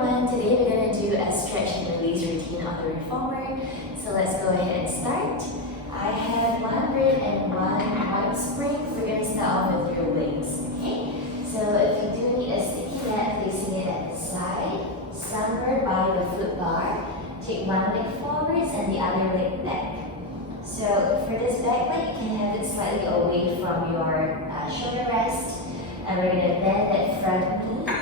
everyone, today we're going to do a stretch and release routine on the reformer. So let's go ahead and start. I have one grip and one spring. We're going to start off with your legs. Okay? So if you do need a sticky mat, placing it at the side, somewhere by the foot bar, take one leg forwards and the other leg back. So for this back leg, you can have it slightly away from your shoulder rest. And we're going to bend that front knee.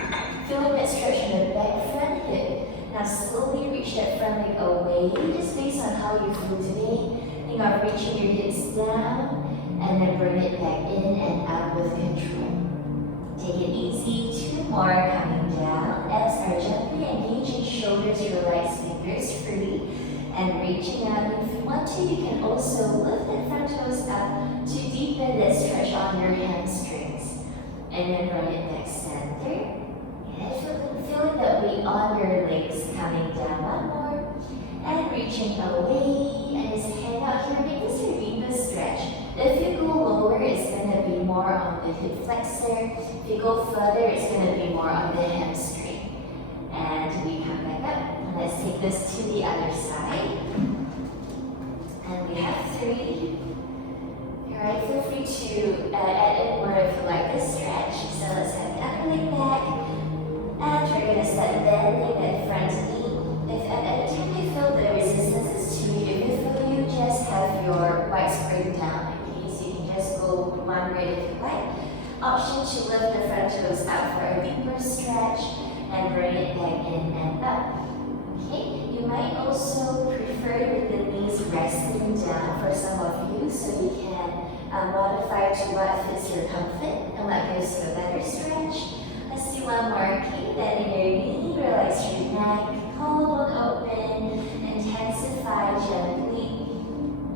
Feeling that stretch in the back front hip. Now slowly reach that front leg away, just based on how you feel today. Think of reaching your hips down and then bring it back in and out with control. Take it easy, 2 more coming down. Abs are gently engaging, shoulders relax, fingers free. And reaching out. If you want to, you can also lift that front toes up to deepen that stretch on your hamstrings. And then bring it back center. Feeling that weight on your legs coming down. One more. And reaching away. And just hang out here. Make this your deepest stretch. If you go lower, it's going to be more on the hip flexor. If you go further, it's going to be more on the hamstring. And we come back up. And let's take this to the other side. And we have 3. Alright, feel free to add in more if you like this stretch. So let's have the other leg back. And we're going to start bending that front knee. If at any time you feel the resistance is too heavy, you just have your right spring down. Okay, so you can just go one way if you like. Option to lift the front toes up for a deeper stretch and bring it back in and up. Okay, you might also prefer with the knees resting down for some of you, so you can modify to what fits your comfort and what gives you a better stretch. Let's do one more. Okay, bend your knee, relax your neck, collarbone open, intensify gently,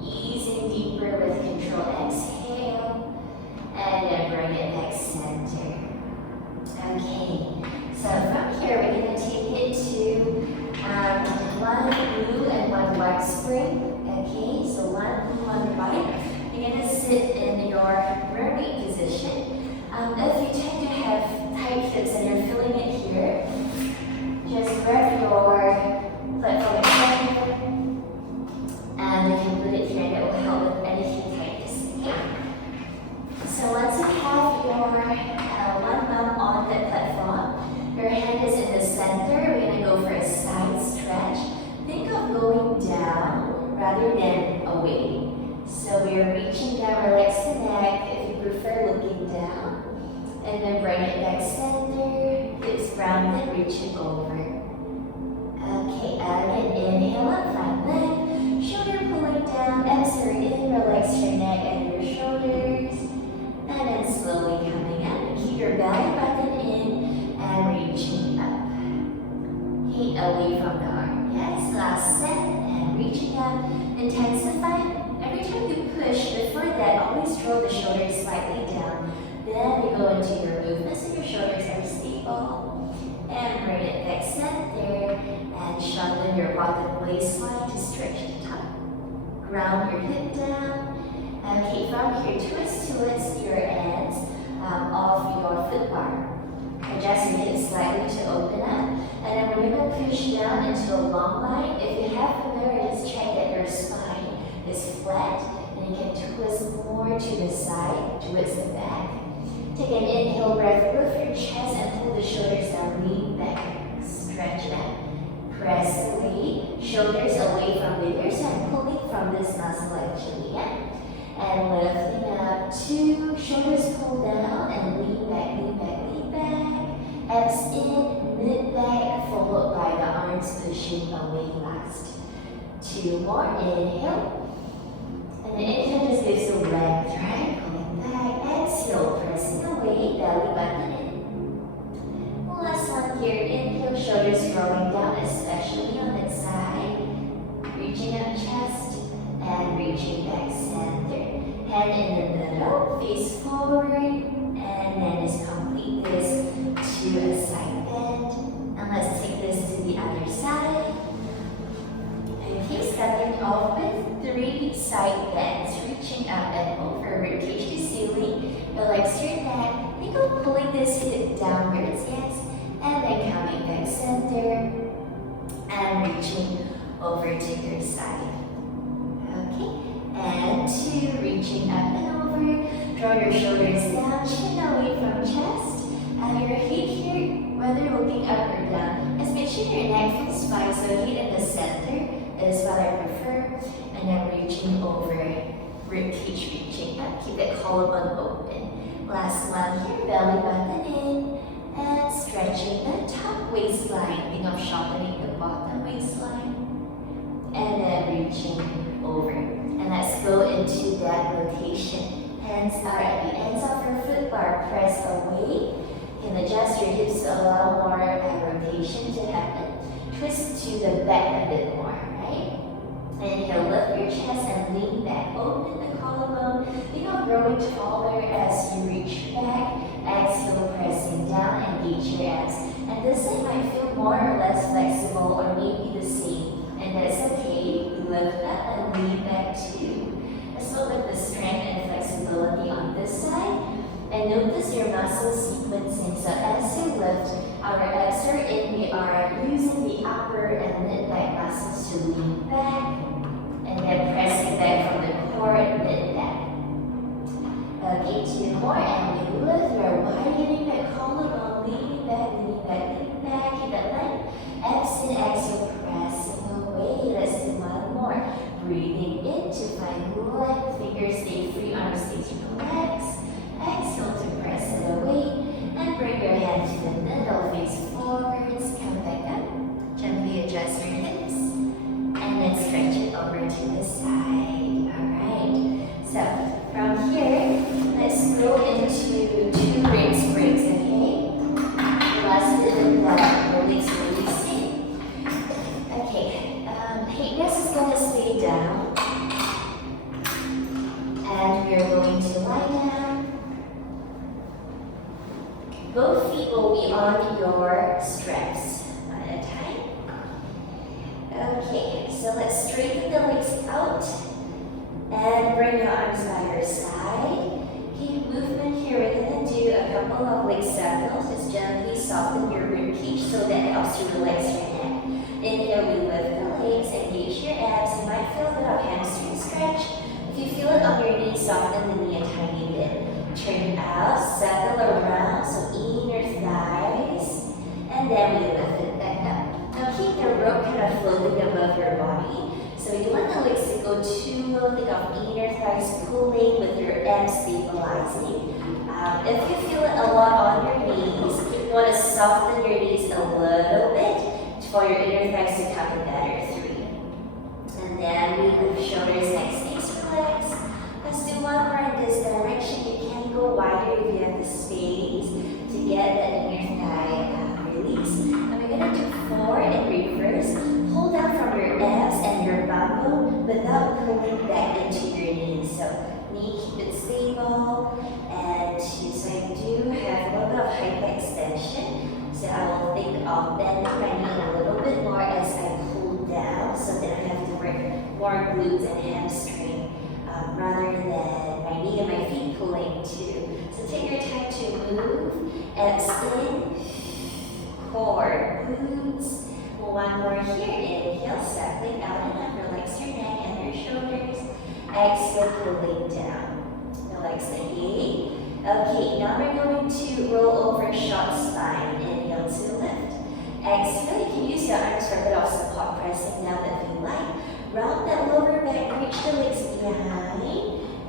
easing deeper with control. Exhale, and then bring it back center. Okay, so from here we're going to take it to one blue and one white spring. Okay, so one blue, one white. You're going to sit in your mermaid position. If you tend to have tight hips and you're feeling it here, just grab your platform extender and you can put it here and it will help with any hip tightness. Okay? So once you have your one thumb on the platform, your hand is in the center, we're going to go for a side stretch. Think of going down rather than away. So we are reaching down, relax the neck if you prefer looking down. And then bring it back center, hips rounded, reach it over. Okay, again, inhale up, front leg, shoulder pulling down, exhale in, relax your neck and your shoulders. And then slowly coming up, keep your belly button in and reaching up. Feet away from the arm, yes, last set, and reaching up, intensify. Every time you push, before that, always draw the shoulders slightly down. Then you go into your movement so your shoulders are stable. And bring it back center and shorten your bottom waistline to stretch the top. Ground your hip down. Okay, from here, twist your ends off your foot bar. Adjust your hips slightly to open up. And then we're going to push down into a long line. If you have familiar, just check that your spine is flat. And you can twist more to the side, towards the back. Take an inhale breath, lift your chest and pull the shoulders down, lean back, stretch back. Press away, shoulders away from the ears and pulling from this muscle actually, yeah? And lifting up, 2, shoulders pull down and lean back, lean back, lean back. Abs in, mid back, followed by the arms pushing away last. 2 more, inhale. And the inhale just gives the length, right? Exhale, pressing away, belly button in. Last one here, inhale, shoulders rolling down, especially on that side. Reaching up chest and reaching back center. Hand in the middle, face forward, and then just complete this to a side bend. And let's take this to the other side. Okay, starting off with 3 side bends, reaching up and over, ribcage to ceiling. Relax your neck. Think of pulling this hip downwards, yes. And then coming back center. over to your side. Okay, and 2, reaching up and over. Draw your shoulders down, chin away from chest. And your head here, whether looking up or down, is make sure your neck feels fine. So head in the center is what I prefer. And then reaching over, rib cage reaching up. Keep that collarbone open. Last one here, belly button in. And stretching the top waistline. Think of sharpening the bottom waistline. And then reaching over. And let's go into that rotation. Hands are at the ends of your foot bar. Press away. You can adjust your hips to allow more rotation to happen. Twist to the back a bit more, right? Inhale, lift your chest and lean back. Open the collarbone. Think of growing taller as you reach back. Exhale, pressing down, engage your abs. And this side might feel more or less flexible or maybe the same. And that's okay. Lift up and lean back too. As well with the strength and flexibility on this side. And notice your muscle sequencing. So as you lift, our abs are in. We are using the upper and mid-back muscles to lean back. And then pressing back from the core and mid-back. Okay, 2 more, and we lift. We are widening that collarbone, leaning back, leaning back, leaning back. Keep that line. Abs in, exhale, pressing away. Let's do one more. Breathing in to find length. Fingers stay free, arms stay relaxed. Exhale to press it away. And bring your hand to the middle, face forwards. Come back up. Gently adjust your hips. And then stretch it over to the side. Alright. So from here, let's go into 2 rib springs, okay? Last bit of the release, releasing. Okay, hip rest is going to stay down. And we're going to lie down. Both feet will be on your straps, one at a time. Okay, so let's straighten the legs out. And bring your arms by your side. Okay, movement here, we're going to do a couple of leg circles. Just gently soften your rib cage so that helps you relax your neck. Inhale, we lift the legs, engage your abs. You might feel a bit of hamstring stretch. If you feel it on your knees, soften the knee a tiny bit. Turn out, circle around, so inner thighs. And then we lift it back up. Now keep the rope kind of floating above your body. So you want the legs to go too low. Think of inner thighs pulling with your abs stabilizing. If you feel it a lot on your knees, you want to soften your knees a little bit for your inner thighs to come in better. 3. And then we lift shoulders, neck stays relaxed. Let's do one more in this direction. You can go wider if you have the space to get that inner thigh release. And we're going to do 4 in reverse. Hold down from your abs and your bum bone without pulling back into your knees. So knee, keep it stable. And yes, I do have a little bit of hip extension. So I will think of bending my knee a little bit more as I pull down so that I have to work more glutes and hamstring rather than my knee and my feet pulling too. So take your time to move. Abs in, core, glutes. One more here. Inhale, circling out and up. Relax your neck and your shoulders. Exhale, pulling down. Relax the head. Okay, now we're going to roll over short spine. Inhale to lift. Exhale, you can use your arms for a bit of support, pressing down if you like. Round that lower back, reach the legs behind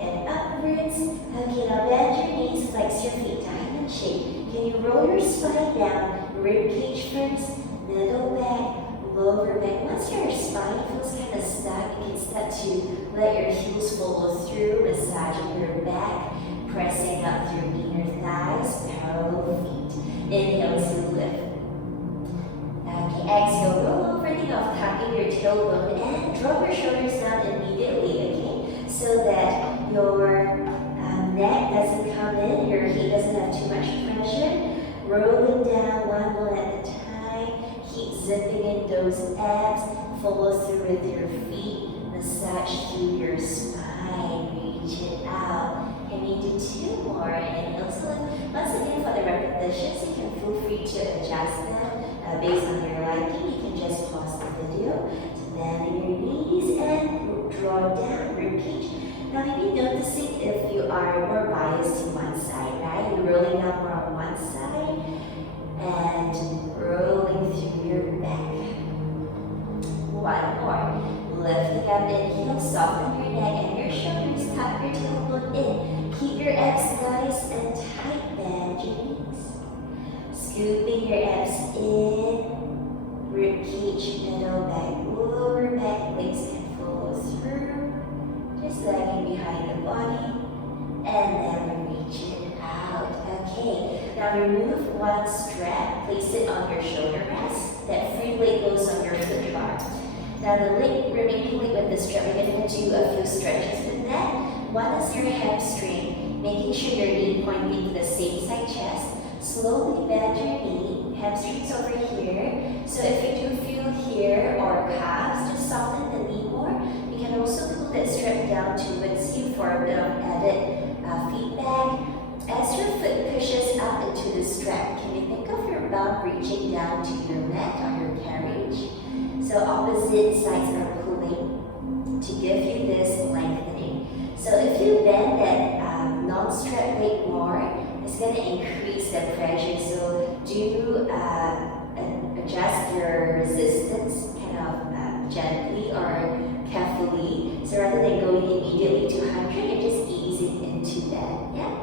and upwards. Okay, now bend your knees, flex your feet, diamond shape. Can you roll your spine down? Rib cage first. Middle back, lower back. Once your spine feels kind of stuck, you can start to let your heels follow through, massaging your back, pressing up through inner thighs, parallel feet. Inhale to lift. Okay, exhale, roll over, think of tucking your tailbone and drop your shoulders down immediately, okay? So that your neck doesn't come in, your head doesn't have too much pressure. Rolling down one bone at a time. Keep zipping in those abs. Follow through with your feet. Massage through your spine. Reach it out. And we do 2 more. Inhale to lift. Once again, for the repetitions, you can feel free to adjust them based on your liking. You can just pause the video to bend your draw down, repeat. Now maybe noticing if you are more biased to one side, right? You're rolling up more on one side and rolling through your back. One more. Lifting up, inhale, soften your neck and your shoulders, tuck your tailbone in. Keep your abs nice and tight, bend your knees. Scooping your abs in, ribcage, middle back, lower back, legs can follow through. Just lagging behind the body, and then reach it out. Okay, now remove one strap, place it on your shoulder rest. That free weight goes on your foot bar. Now the remaining leg with the strap, we're going to do a few stretches with that. One is your hamstring, making sure your knee pointing to the same side chest. Slowly bend your knee, hamstrings over here. So if you do feel here or calves, just soften the knee more. You can also pull that strap down towards you for a bit of added feedback. As your foot pushes up into the strap, can you think of your bum reaching down to your mat or your carriage? So opposite sides are pulling to give you this lengthening. So if you bend that non-strap leg more, it's going to increase the pressure. So do adjust your resistance kind of gently or carefully. So rather than going immediately to 100, you're just easing into that. Yeah.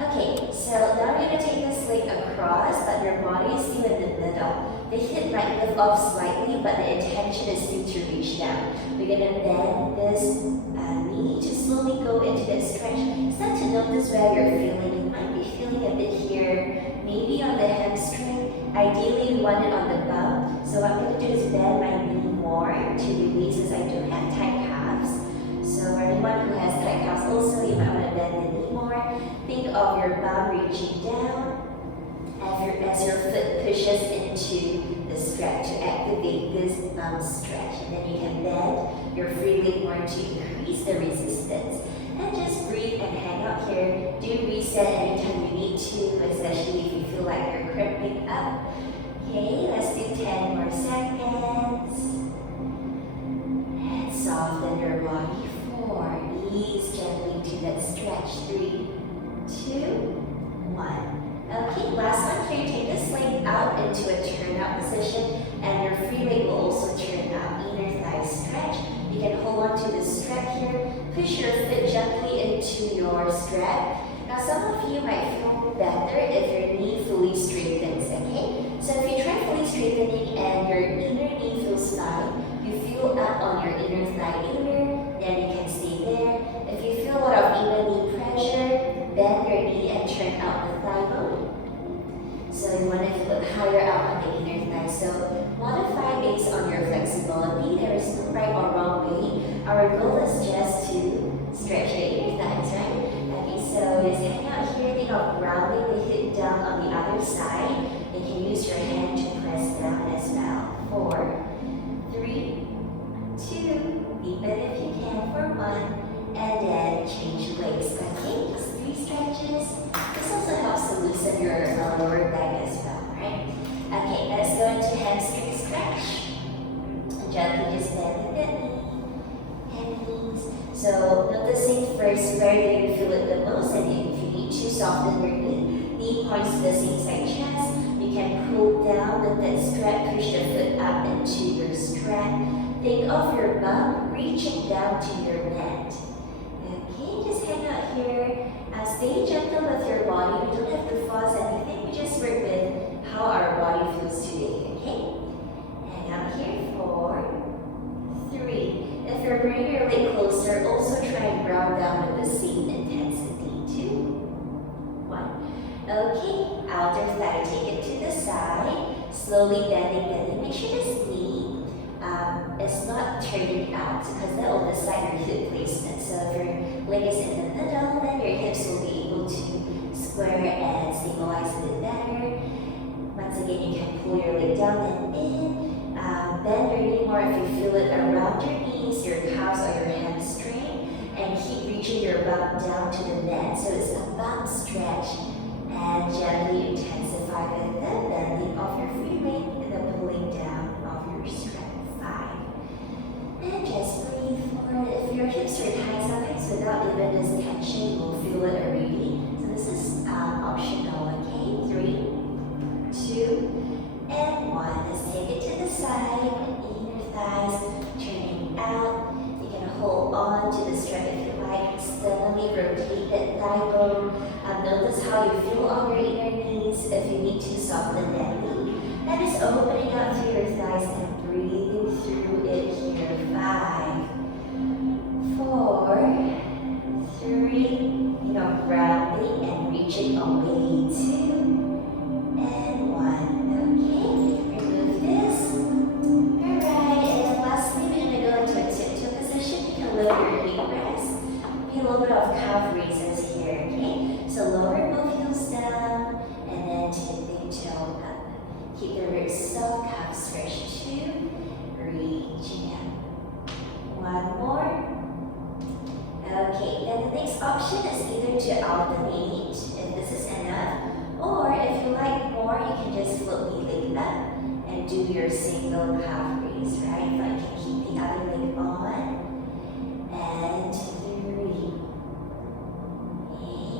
Okay, so now we're going to take this leg across, but your body is still in the middle. The hip might lift off slightly, but the intention is still to reach down. We're going to bend this knee to slowly go into that stretch. Start to notice where you're feeling. You might be feeling a bit here, maybe on the hamstring. Ideally, you want it on the bum. So what I'm going to do is bend my knee more to release as I do have tight calves. So for anyone who has tight calves also, you might want to bend the knee more. Think of your bum reaching down as your foot pushes into the stretch to activate this bum stretch. And then you can bend your free leg more to increase the resistance. And just breathe and hang out here. Do reset anytime you need to, especially if you feel like you're crimping up. Okay, let's do 10 more seconds. And soften your body. 4. Ease gently to that stretch. 3, 2, 1. Okay, last one here. Take this leg out into a turn-out position, and your free leg will also turn out. Inner thigh stretch. You can hold on to the strap here. Push your foot gently into your strap. Now, some of you might feel better if your knee fully straightens. Okay, so if you try fully straightening and your inner knee feels fine, you feel up on your inner thigh inner, then you can stay there. If you feel a lot of inner knee pressure, bend your knee and turn out the thigh bone. So you want to look higher up on the inner thigh. So modify based on your flexibility. There is no right or wrong way. Our goal is just to stretch your inner thighs, right? Okay, so just hang out here. Think of grounding the hip down on the other side. You can use your hand to press down as well. 4, 3, 2, deepen if you can for 1, and then change legs. Okay, just 3 stretches. This also helps to loosen your lower back as well, right? Okay, let's go into hamstring stretch. Gently just bend the knee and knees. So noticing first where do you feel it the most, and if you need to soften your knee points to the same side chest. You can pull down with that strap, push the foot up into your strap. Think of your bum reaching down to your mat. Okay, just hang out here. Stay gentle with your body. We don't have to force anything. We just work with how our body feels today. Okay? Hang out here. 4, 3. If you're bringing your leg closer, also try and ground down with the same intensity. 2, 1. Okay, outer thigh. Take it to the side. Slowly bending. Make sure this knee is not turning out, because that will decide your hip placement. So if your leg is in the middle, then your hips will be able to square and stabilize a bit better. Once again, you can pull your leg down and in. Bend your knee more if you feel it around your knees, your calves, or your hamstring, and keep reaching your bum down to the mat. So it's a bum stretch, and gently intensify with the bending of your free leg and the pulling down of your strap. 5. And just breathe forward. If you're slowly rotate that thigh bone. Notice how you feel on your inner knees. If you need to soften that knee, that is opening out through your thighs and breathing through it here. 5, 4, 3, grounding and reaching away. 2 and 1. Okay, remove this. Alright, and lastly, we're going to go into a tiptoe position. You can lift your hip rest. Be a little bit of calf raises here, okay? So lower both heels down and then tipping toe up. Keep the ribs soft, calf stretch. 2, reaching up. 1 more. Okay, then the next option is either to alternate, if this is enough, or if you like more, you can just flip the leg up and do your single calf raise, right? But you can keep the other leg on. And 3. Okay.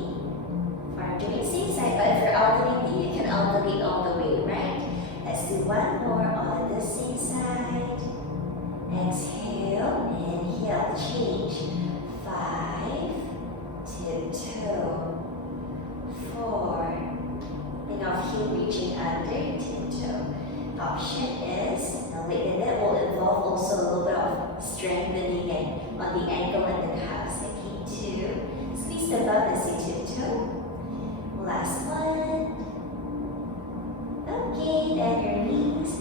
I'm doing same side, but if you're alternating, you can alternate all the way, right? Let's do 1 more on the same side. Exhale, inhale, change. 5, tiptoe. 4. Think of heel reaching under, tiptoe. Option is, now and that will involve also a little bit of strengthening and on the ankle and the calves. Okay, 2. Squeeze the bum and say tiptoe. Last one. Okay, then your knees,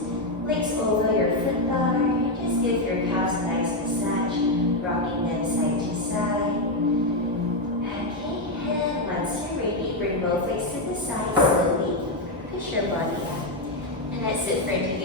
legs over your foot bar. Just give your calves a nice massage, rocking them side to side. Okay, and once you're ready, bring both legs to the side slowly. Push your body up. And that's it for today.